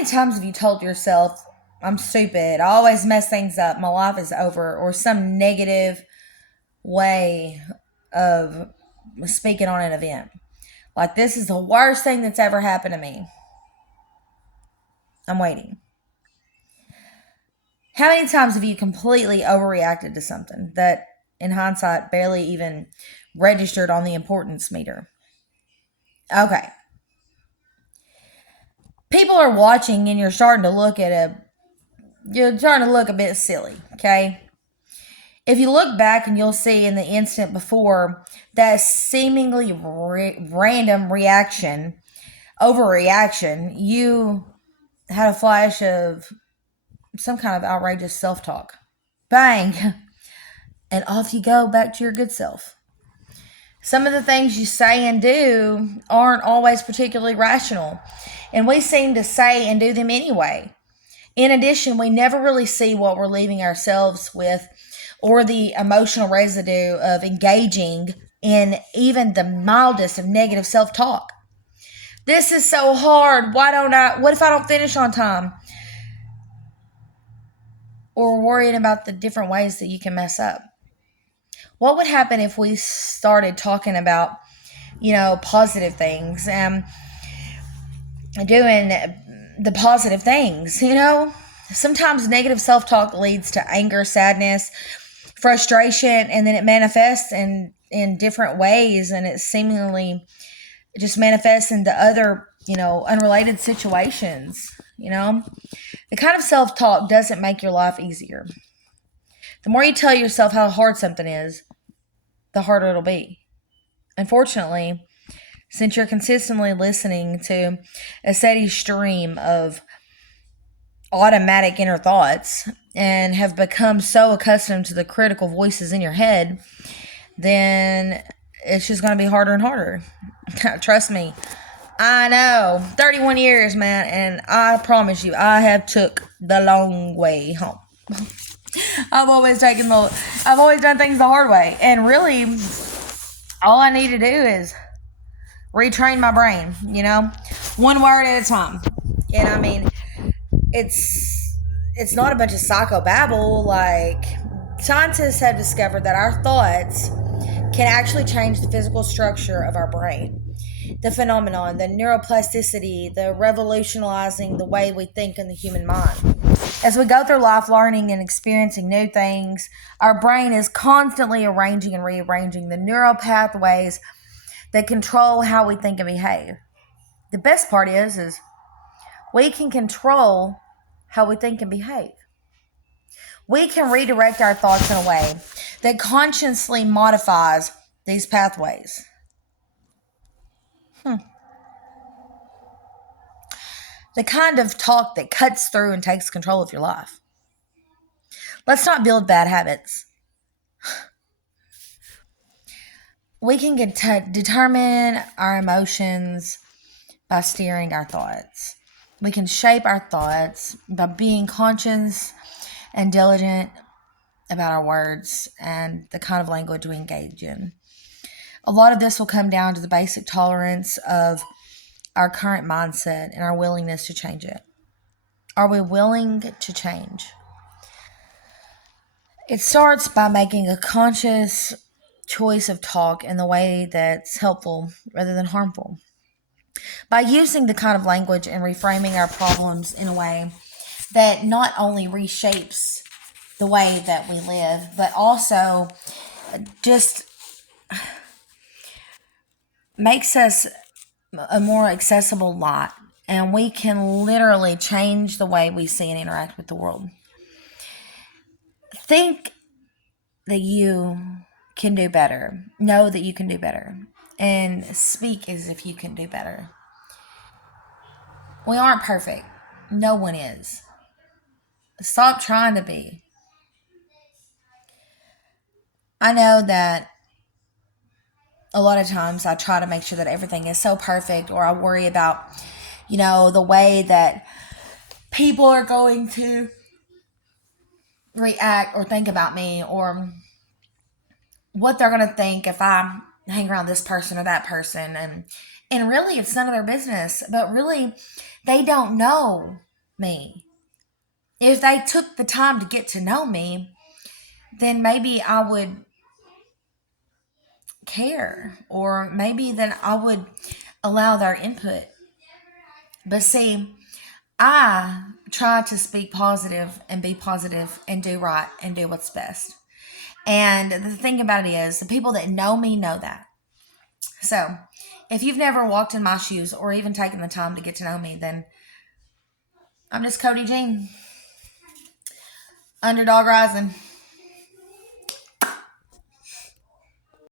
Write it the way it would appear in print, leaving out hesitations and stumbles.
many times have you told yourself, I'm stupid, I always mess things up, my life is over, or some negative way of speaking on an event? Like, this is the worst thing that's ever happened to me. I'm waiting. How many times have you completely overreacted to something that, in hindsight, barely even registered on the importance meter? Okay. People are watching and you're starting to look a bit silly, okay? If you look back and you'll see in the instant before that seemingly random reaction, overreaction, you had a flash of some kind of outrageous self talk. Bang! And off you go back to your good self. Some of the things you say and do aren't always particularly rational, and we seem to say and do them anyway. In addition, we never really see what we're leaving ourselves with or the emotional residue of engaging in even the mildest of negative self talk. This is so hard. What if I don't finish on time? Or worrying about the different ways that you can mess up. What would happen if we started talking about, positive things and doing the positive things, Sometimes negative self talk leads to anger, sadness, frustration, and then it manifests in different ways, and it seemingly just manifests into other, unrelated situations, The kind of self talk doesn't make your life easier. The more you tell yourself how hard something is, the harder it'll be. Unfortunately, since you're consistently listening to a steady stream of automatic inner thoughts and have become so accustomed to the critical voices in your head, then it's just going to be harder and harder. Trust me. I know. 31 years, man, and I promise you, I have took the long way home. I've always done things the hard way. And really, all I need to do is retrain my brain, one word at a time. And I mean, it's not a bunch of psychobabble. Like, scientists have discovered that our thoughts can actually change the physical structure of our brain. The phenomenon, the neuroplasticity, the revolutionizing the way we think in the human mind. As we go through life learning and experiencing new things, our brain is constantly arranging and rearranging the neural pathways that control how we think and behave. The best part is we can control how we think and behave. We can redirect our thoughts in a way that consciously modifies these pathways. The kind of talk that cuts through and takes control of your life. Let's not build bad habits. We can determine our emotions by steering our thoughts. We can shape our thoughts by being conscious and diligent about our words and the kind of language we engage in. A lot of this will come down to the basic tolerance of our current mindset and our willingness to change it. Are we willing to change? It starts by making a conscious choice of talk in the way that's helpful rather than harmful. By using the kind of language and reframing our problems in a way that not only reshapes the way that we live, but also just makes us a more accessible lot, and we can literally change the way we see and interact with the world. Think that you can do better. Know that you can do better. And speak as if you can do better. We aren't perfect. No one is. Stop trying to be. I know that a lot of times I try to make sure that everything is so perfect, or I worry about, the way that people are going to react or think about me, or what they're going to think if I hang around this person or that person. And really, it's none of their business. But really, they don't know me. If they took the time to get to know me, then maybe I would care, or maybe then I would allow their input. But see, I try to speak positive and be positive and do right and do what's best. And the thing about it is, the people that know me know that. So, if you've never walked in my shoes or even taken the time to get to know me, then I'm just Cody Jean, Underdog Rising.